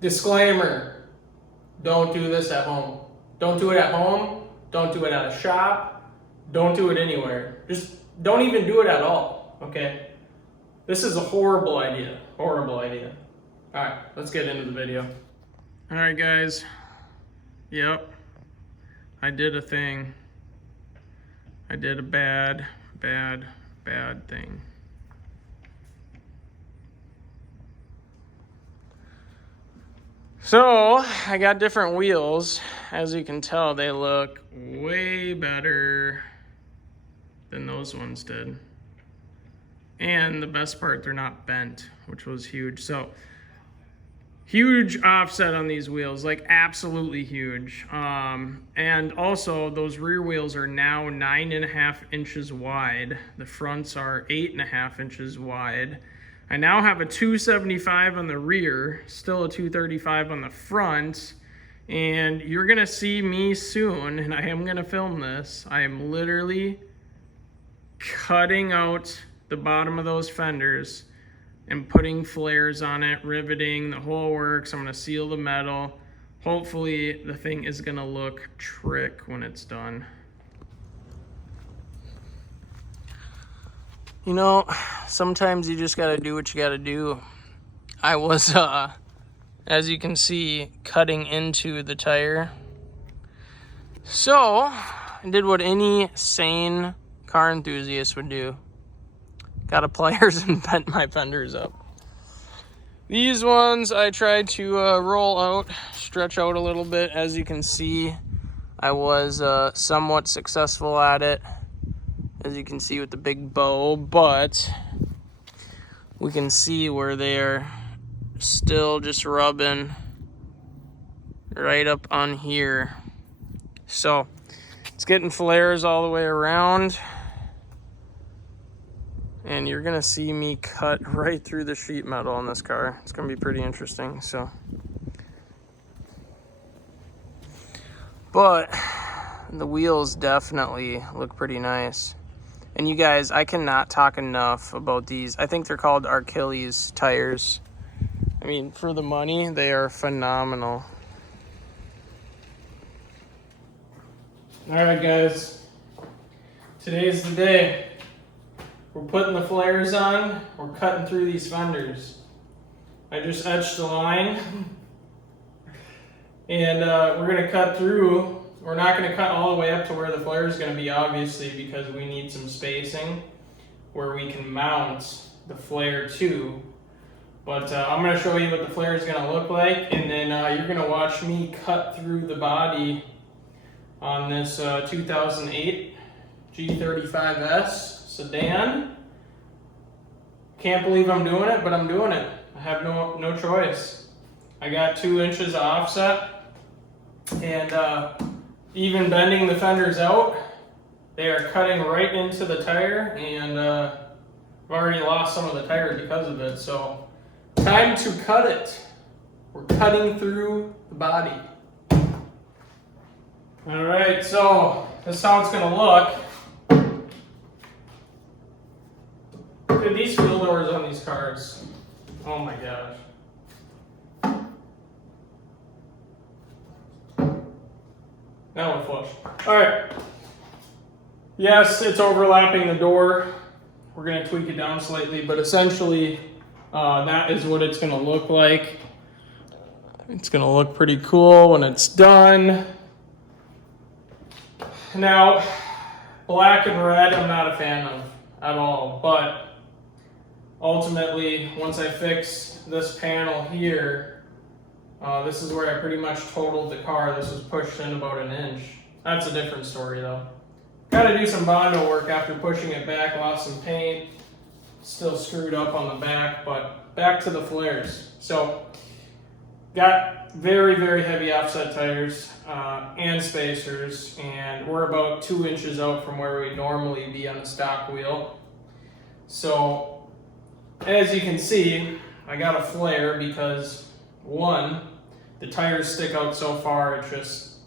Disclaimer, don't do this at home. Don't do it at home. Don't do it at a shop. Don't do it anywhere. Just don't even do it at all, okay? This is a horrible idea. Horrible idea. All right, let's get into the video. All right, guys. Yep. I did a thing. I did a bad thing. So, I got different wheels. As you can tell, they look way better than those ones did. And the best part, they're not bent, which was huge. So, huge offset on these wheels, like absolutely huge. And also, those rear wheels are now 9.5 inches wide. The fronts are 8.5 inches wide. I now have a 275 on the rear, still a 235 on the front, and you're gonna see me soon, and I am gonna film this. I am literally cutting out the bottom of those fenders and putting flares on it, riveting, the whole works. I'm gonna seal the metal. Hopefully the thing is gonna look trick when it's done. You know, sometimes you just gotta do what you gotta do. I was, as you can see, cutting into the tire. So, I did what any sane car enthusiast would do. Got a pliers and bent my fenders up. These ones I tried to roll out, stretch out a little bit. As you can see, I was somewhat successful at it. As you can see with the big bow, but we can see where they're still just rubbing right up on here. So it's getting flares all the way around, and you're gonna see me cut right through the sheet metal on this car. It's gonna be pretty interesting. So, but the wheels definitely look pretty nice. And you guys, I cannot talk enough about these. I think they're called Achilles tires. I mean, for the money, they are phenomenal. All right, guys. Today's the day. We're putting the flares on. We're cutting through these fenders. I just etched the line. And we're going to cut through. We're not going to cut all the way up to where the flare is going to be, obviously, because we need some spacing where we can mount the flare to. But I'm going to show you what the flare is going to look like, and then you're going to watch me cut through the body on this 2008 G35S Sedan. Can't believe I'm doing it, but I'm doing it. I have no choice. I got 2 inches of offset, and even bending the fenders out, they are cutting right into the tire, and I've already lost some of the tire because of it. So, time to cut it. We're cutting through the body. All right, so this is how it's gonna look. Look at these wheel doors on these cars. Oh my gosh. Now we're flush. All right. Yes, it's overlapping the door. We're going to tweak it down slightly, but essentially that is what it's going to look like. It's going to look pretty cool when it's done. Now, black and red I'm not a fan of at all, but ultimately once I fix this panel here, this is where I pretty much totaled the car. This was pushed in about 1 inch. That's a different story though. Got to do some Bondo work after pushing it back, lost some paint. Still screwed up on the back, but back to the flares. So, got very heavy offset tires and spacers, and we're about 2 inches out from where we'd normally be on the stock wheel. So, as you can see, I got a flare because, one, the tires stick out so far, it's just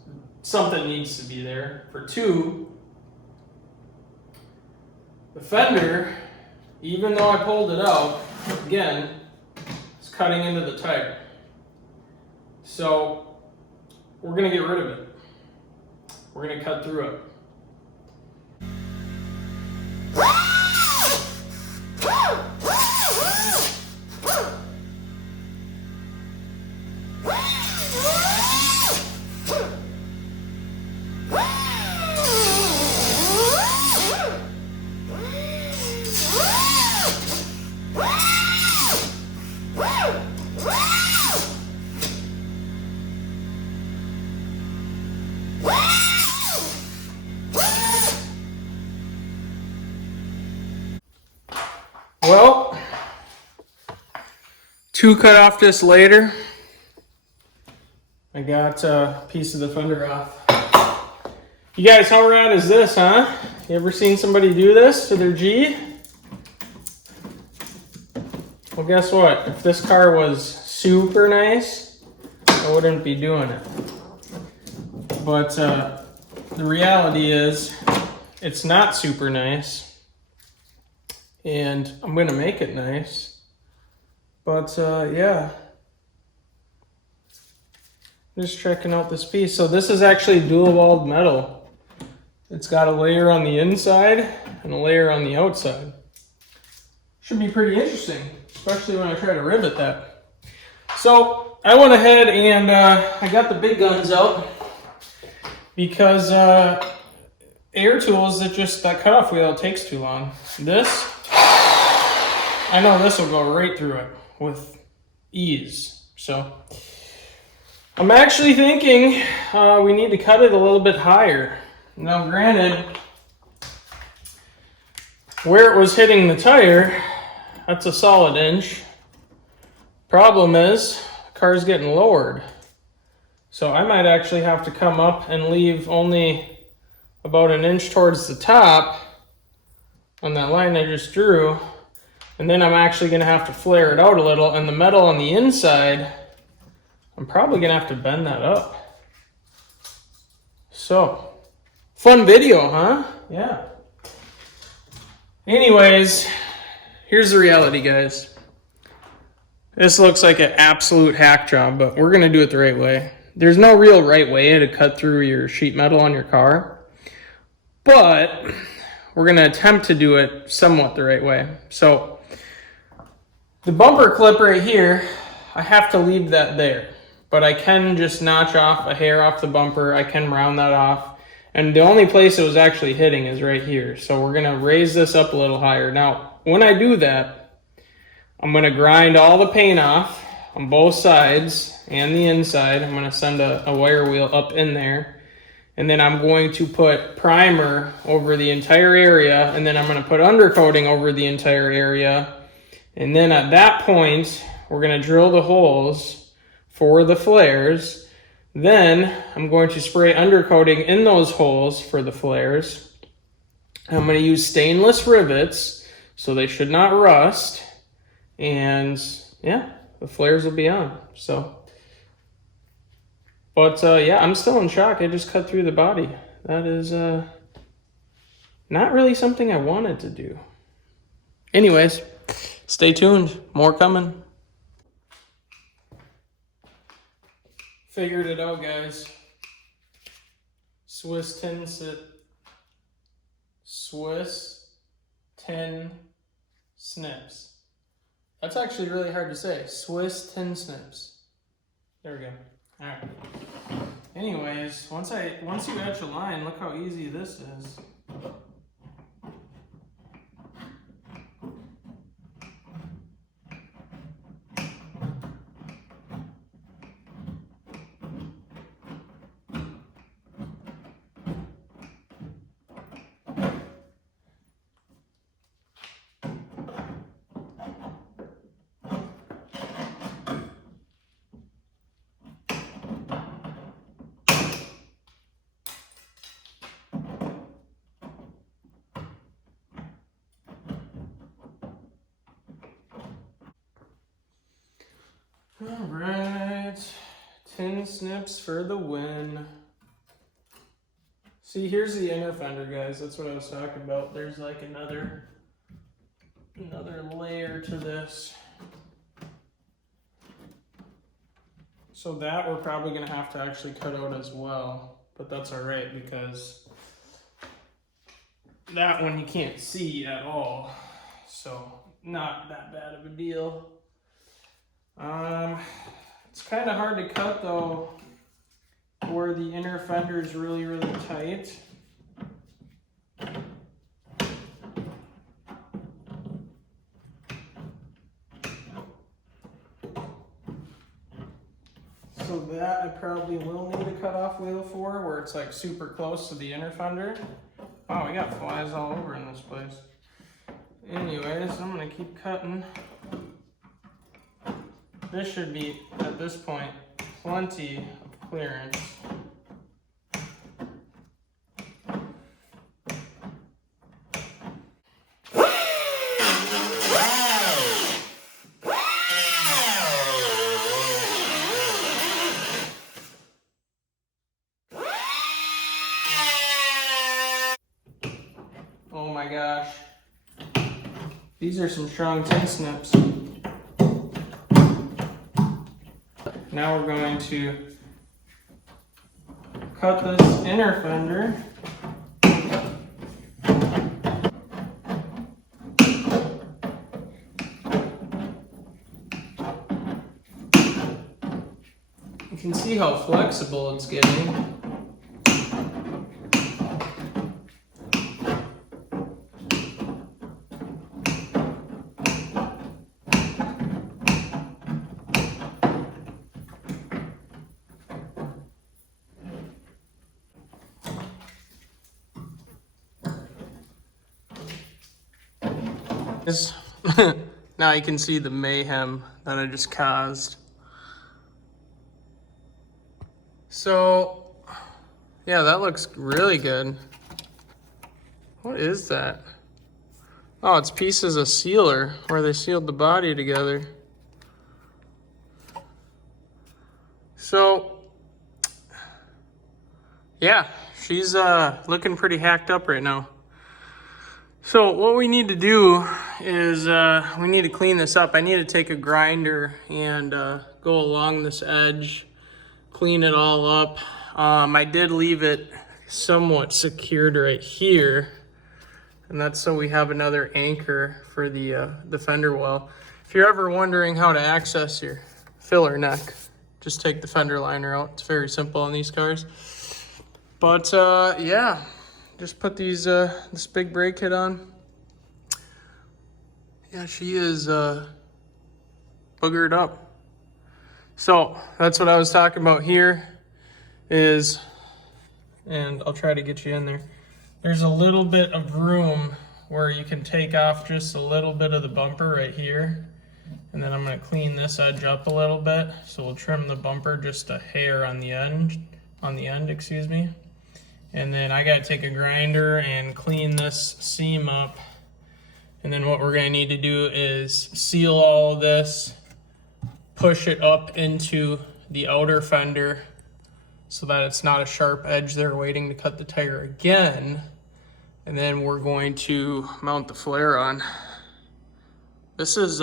something needs to be there. For two, the fender, even though I pulled it out, again, is cutting into the tire. So we're gonna get rid of it. We're gonna cut through it. Well, two cut off discs later, I got a piece of the fender off. You guys, how rad is this, huh? You ever seen somebody do this to their G? Well, guess what? If this car was super nice, I wouldn't be doing it. But the reality is, it's not super nice. And I'm gonna make it nice. But yeah. Just checking out this piece. So this is actually dual-walled metal. It's got a layer on the inside and a layer on the outside. Should be pretty interesting, especially when I try to rivet that. So I went ahead and I got the big guns out because air tools, that cutoff wheel takes too long. This, I know this will go right through it with ease. So I'm actually thinking we need to cut it a little bit higher. Now granted, where it was hitting the tire, that's a solid inch. Problem is, the car's getting lowered. So I might actually have to come up and leave only about an inch towards the top on that line I just drew. And then I'm actually gonna have to flare it out a little, and the metal on the inside, I'm probably gonna have to bend that up. So, fun video, huh? Yeah. Anyways, here's the reality, guys. This looks like an absolute hack job, but we're gonna do it the right way. There's no real right way to cut through your sheet metal on your car, but we're gonna attempt to do it somewhat the right way. So, the bumper clip right here, I have to leave that there, but I can just notch off a hair off the bumper. I can round that off. And the only place it was actually hitting is right here. So we're gonna raise this up a little higher. Now, when I do that, I'm gonna grind all the paint off on both sides and the inside. I'm gonna send a wire wheel up in there. And then I'm going to put primer over the entire area, and then I'm gonna put undercoating over the entire area. And then at that point, we're gonna drill the holes for the flares. Then I'm going to spray undercoating in those holes for the flares. I'm gonna use stainless rivets, so they should not rust. And yeah, the flares will be on, so. But yeah, I'm still in shock. I just cut through the body. That is not really something I wanted to do. Anyways, stay tuned, more coming. Figured it out, guys. Swiss tin snips. That's actually really hard to say. Swiss tin snips. There we go. All right. Anyways, once you etch a line, look how easy this is. All right, tin snips for the win. See, here's the inner fender, guys. That's what I was talking about. There's like another layer to this. So that we're probably gonna have to actually cut out as well, but that's all right because that one you can't see at all. So not that bad of a deal. It's kind of hard to cut though, where the inner fender is really, really tight. So that I probably will need a cutoff wheel for, where it's like super close to the inner fender. Wow, we got flies all over in this place. Anyways, I'm gonna keep cutting. This should be, at this point, plenty of clearance. Oh my gosh. These are some strong tin snips. Now we're going to cut this inner fender. You can see how flexible it's getting. Now you can see the mayhem that I just caused. So, yeah, that looks really good. What is that? Oh, it's pieces of sealer where they sealed the body together. So, yeah, she's looking pretty hacked up right now. So what we need to do is we need to clean this up. I need to take a grinder and go along this edge, clean it all up. I did leave it somewhat secured right here, and that's so we have another anchor for the fender well. If you're ever wondering how to access your filler neck, just take the fender liner out. It's very simple on these cars. But yeah, just put these this big brake kit on. Yeah, she is boogered up. So that's what I was talking about here is, and I'll try to get you in there. There's a little bit of room where you can take off just a little bit of the bumper right here. And then I'm gonna clean this edge up a little bit. So we'll trim the bumper just a hair on the end, excuse me. And then I gotta take a grinder and clean this seam up. And then what we're gonna need to do is seal all of this, push it up into the outer fender so that it's not a sharp edge there waiting to cut the tire again. And then we're going to mount the flare on. This is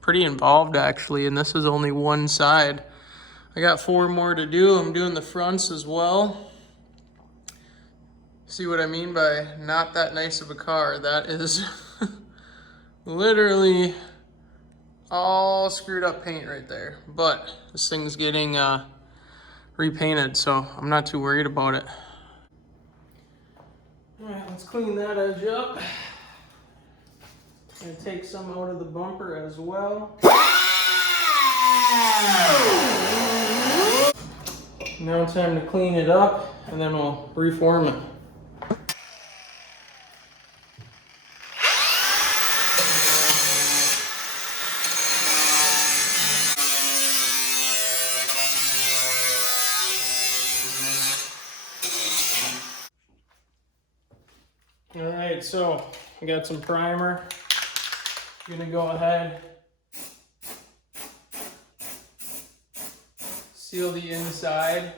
pretty involved actually, and this is only one side. I got 4 more to do. I'm doing the fronts as well. See what I mean by not that nice of a car? That is literally all screwed up paint right there. But this thing's getting repainted, so I'm not too worried about it. All right, let's clean that edge up. And take some out of the bumper as well. Now it's time to clean it up, and then we'll reform it. All right, so I got some primer. I'm gonna go ahead, seal the inside.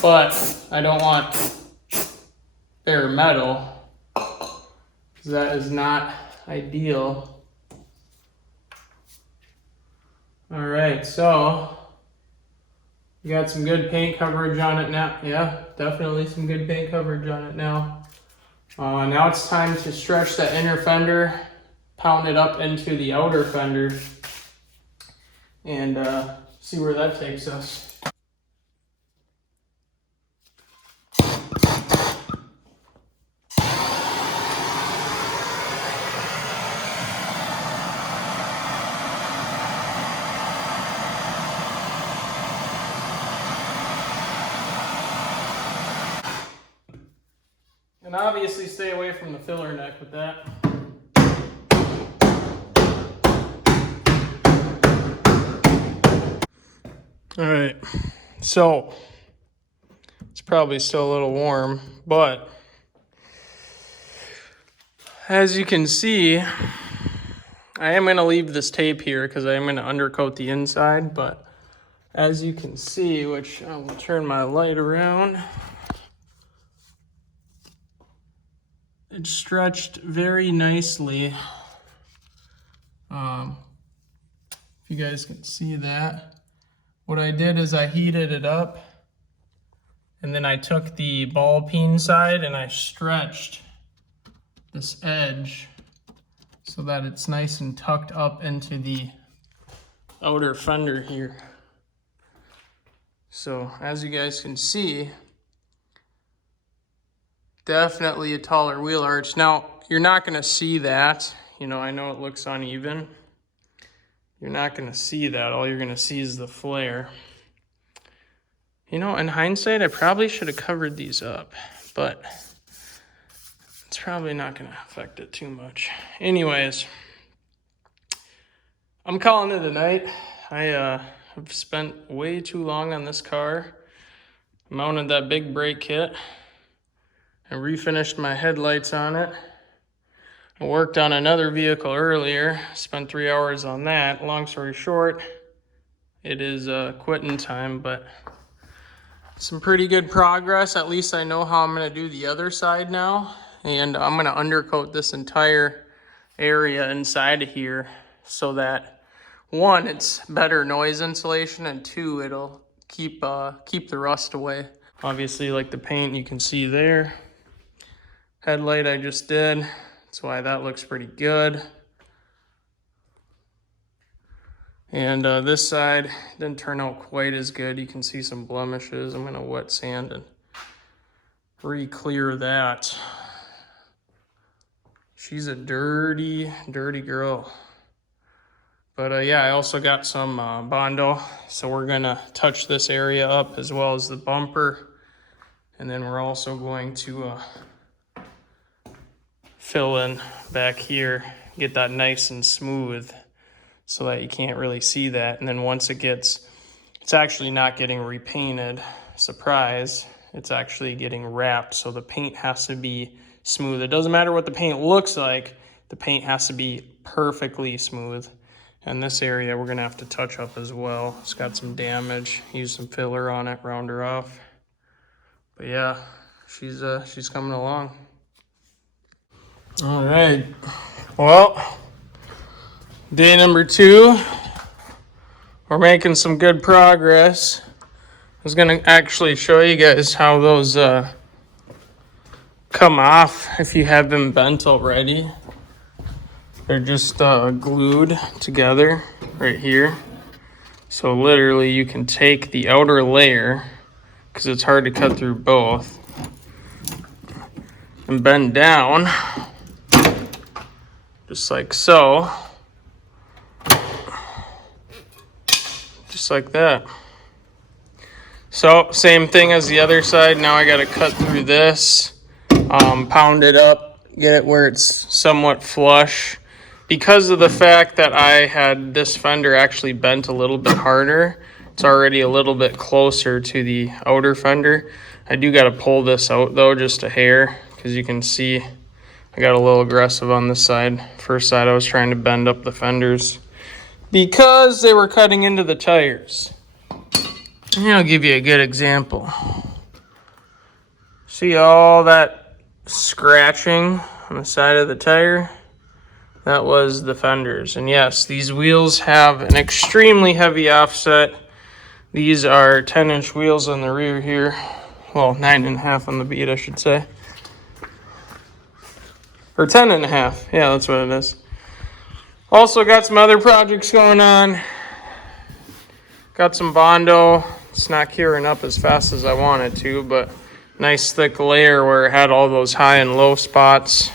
But I don't want bare metal, because that is not ideal. All right, so you got some good paint coverage on it now. Yeah, definitely some good paint coverage on it now. Now it's time to stretch that inner fender, pound it up into the outer fender, and see where that takes us. And obviously stay away from the filler neck with that. All right, so it's probably still a little warm, but as you can see, I am gonna leave this tape here because I am gonna undercoat the inside, but as you can see, which I will turn my light around, it's stretched very nicely. If you guys can see that. What I did is I heated it up, and then I took the ball peen side and I stretched this edge so that it's nice and tucked up into the outer fender here. So as you guys can see, definitely a taller wheel arch. Now, you're not gonna see that. You know, I know it looks uneven. You're not gonna see that. All you're gonna see is the flare. You know, in hindsight, I probably should have covered these up, but it's probably not gonna affect it too much. Anyways, I'm calling it a night. I have spent way too long on this car. Mounted that big brake kit and refinished my headlights on it. I worked on another vehicle earlier, spent 3 hours on that. Long story short, it is quitting time, but some pretty good progress. At least I know how I'm gonna do the other side now. And I'm gonna undercoat this entire area inside of here so that, one, it's better noise insulation, and two, it'll keep the rust away. Obviously, like the paint you can see there. Headlight I just did. That's why that looks pretty good. And this side didn't turn out quite as good. You can see some blemishes. I'm gonna wet sand and re-clear that. She's a dirty, dirty girl. But yeah, I also got some Bondo. So we're gonna touch this area up as well as the bumper. And then we're also going to fill in back here, get that nice and smooth so that you can't really see that. And then once it's actually not getting repainted, surprise, it's actually getting wrapped. So the paint has to be smooth. It doesn't matter what the paint looks like, the paint has to be perfectly smooth. And this area we're gonna have to touch up as well. It's got some damage, use some filler on it, round her off. But yeah, she's coming along. All right, well, day number 2. We're making some good progress. I was gonna actually show you guys how those come off if you have them bent already. They're just glued together right here. So literally you can take the outer layer, because it's hard to cut through both, and bend down just like so, just like that. So same thing as the other side. Now I got to cut through this, pound it up, get it where it's somewhat flush. Because of the fact that I had this fender actually bent a little bit harder, it's already a little bit closer to the outer fender. I do got to pull this out though, just a hair, because you can see I got a little aggressive on this side. First side I was trying to bend up the fenders because they were cutting into the tires. And I'll give you a good example. See all that scratching on the side of the tire, that was the fenders. And yes, these wheels have an extremely heavy offset. These are 10-inch wheels on the rear here. Well, 9.5 on the bead, I should say. Or 10.5. Yeah, that's what it is. Also got some other projects going on. Got some Bondo. It's not curing up as fast as I wanted to, but nice thick layer where it had all those high and low spots.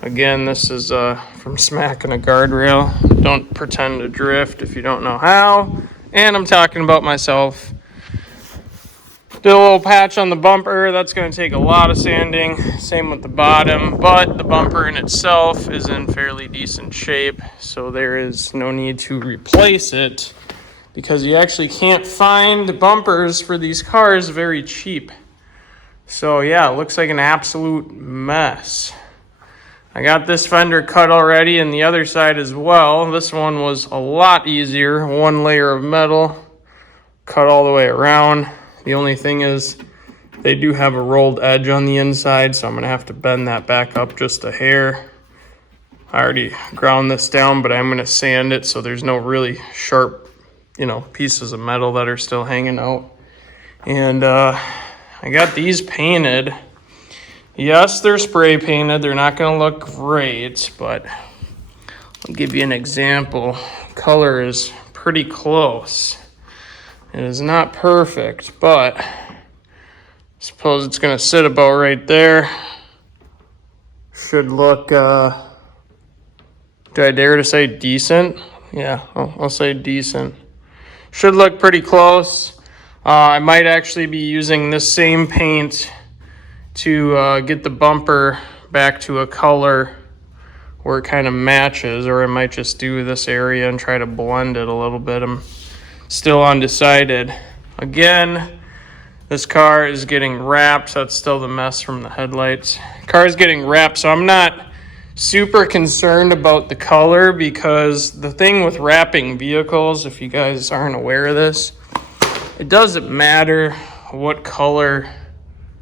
Again, this is from smacking a guardrail. Don't pretend to drift if you don't know how. And I'm talking about myself. Did a little patch on the bumper. That's going to take a lot of sanding. Same with the bottom, but the bumper in itself is in fairly decent shape, so there is no need to replace it because you actually can't find bumpers for these cars very cheap. So yeah, it looks like an absolute mess. I got this fender cut already and the other side as well. This one was a lot easier. One layer of metal, cut all the way around. The only thing is they do have a rolled edge on the inside, so I'm going to have to bend that back up just a hair. I already ground this down, but I'm going to sand it so there's no really sharp, pieces of metal that are still hanging out. And I got these painted. Yes, they're spray painted. They're not going to look great, but I'll give you an example. Color is pretty close. It is not perfect, but I suppose it's going to sit about right there. Should look, do I dare to say decent? Yeah, I'll say decent. Should look pretty close. I might actually be using this same paint to get the bumper back to a color where it kind of matches, or I might just do this area and try to blend it a little bit. I'm still undecided. Again, this car is getting wrapped. That's still the mess from the headlights. Car is getting wrapped, so I'm not super concerned about the color, because the thing with wrapping vehicles, if you guys aren't aware of this, it doesn't matter what color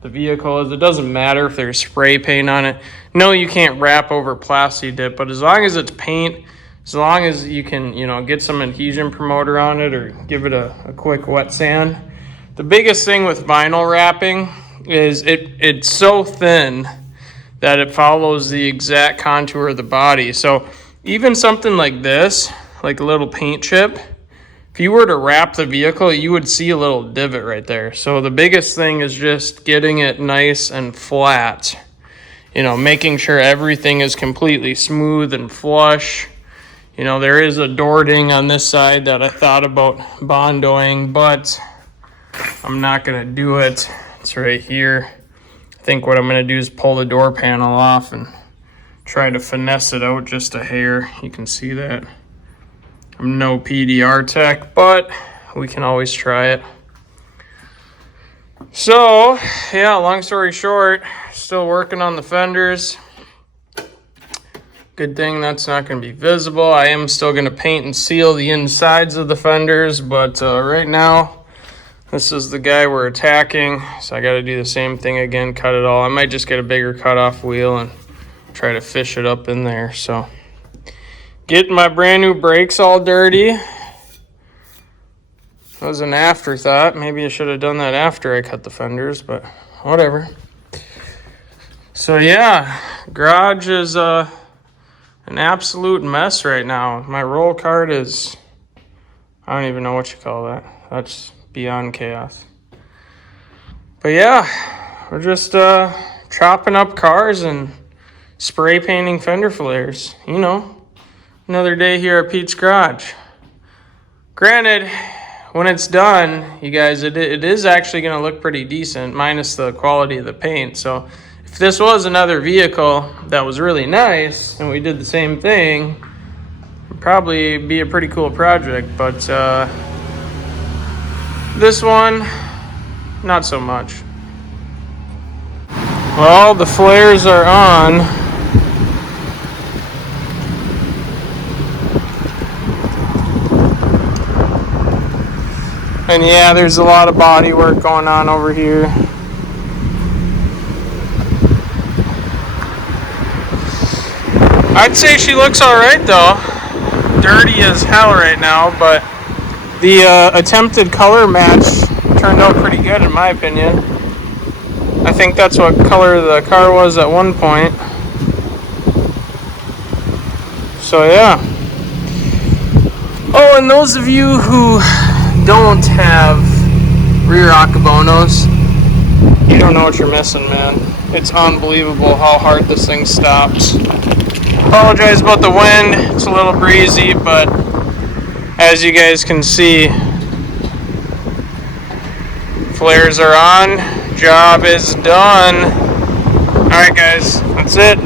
the vehicle is. It doesn't matter if there's spray paint on it. No, you can't wrap over Plasti Dip, but as long as it's paint, as long as you can, get some adhesion promoter on it or give it a quick wet sand. The biggest thing with vinyl wrapping is it's so thin that it follows the exact contour of the body. So even something like this, like a little paint chip, if you were to wrap the vehicle, you would see a little divot right there. So the biggest thing is just getting it nice and flat. Making sure everything is completely smooth and flush. There is a door ding on this side that I thought about bondoing, but I'm not going to do it. It's right here. I think what I'm going to do is pull the door panel off and try to finesse it out just a hair. You can see that. I'm no PDR tech, but we can always try it. So, yeah, long story short, still working on the fenders. Good thing that's not going to be visible. I am still going to paint and seal the insides of the fenders, but right now, this is the guy we're attacking, so I got to do the same thing again, cut it all. I might just get a bigger cutoff wheel and try to fish it up in there. So, getting my brand new brakes all dirty. That was an afterthought. Maybe I should have done that after I cut the fenders, but whatever. So yeah, garage is an absolute mess right now. My roll cart is, I don't even know what you call that. That's beyond chaos. But yeah, we're just chopping up cars and spray painting fender flares. Another day here at Pete's Garage. Granted, when it's done, you guys, it is actually going to look pretty decent, minus the quality of the paint. So if this was another vehicle that was really nice and we did the same thing, it'd probably be a pretty cool project. But this one, not so much. Well, the flares are on. And yeah, there's a lot of body work going on over here. I'd say she looks alright though. Dirty as hell right now, but the attempted color match turned out pretty good in my opinion. I think that's what color the car was at one point. So yeah. Oh, and those of you who don't have rear Akabonos, you don't know what you're missing, man. It's unbelievable how hard this thing stops. Apologize about the wind. It's a little breezy, but as you guys can see, flares are on. Job is done. Alright guys, that's it.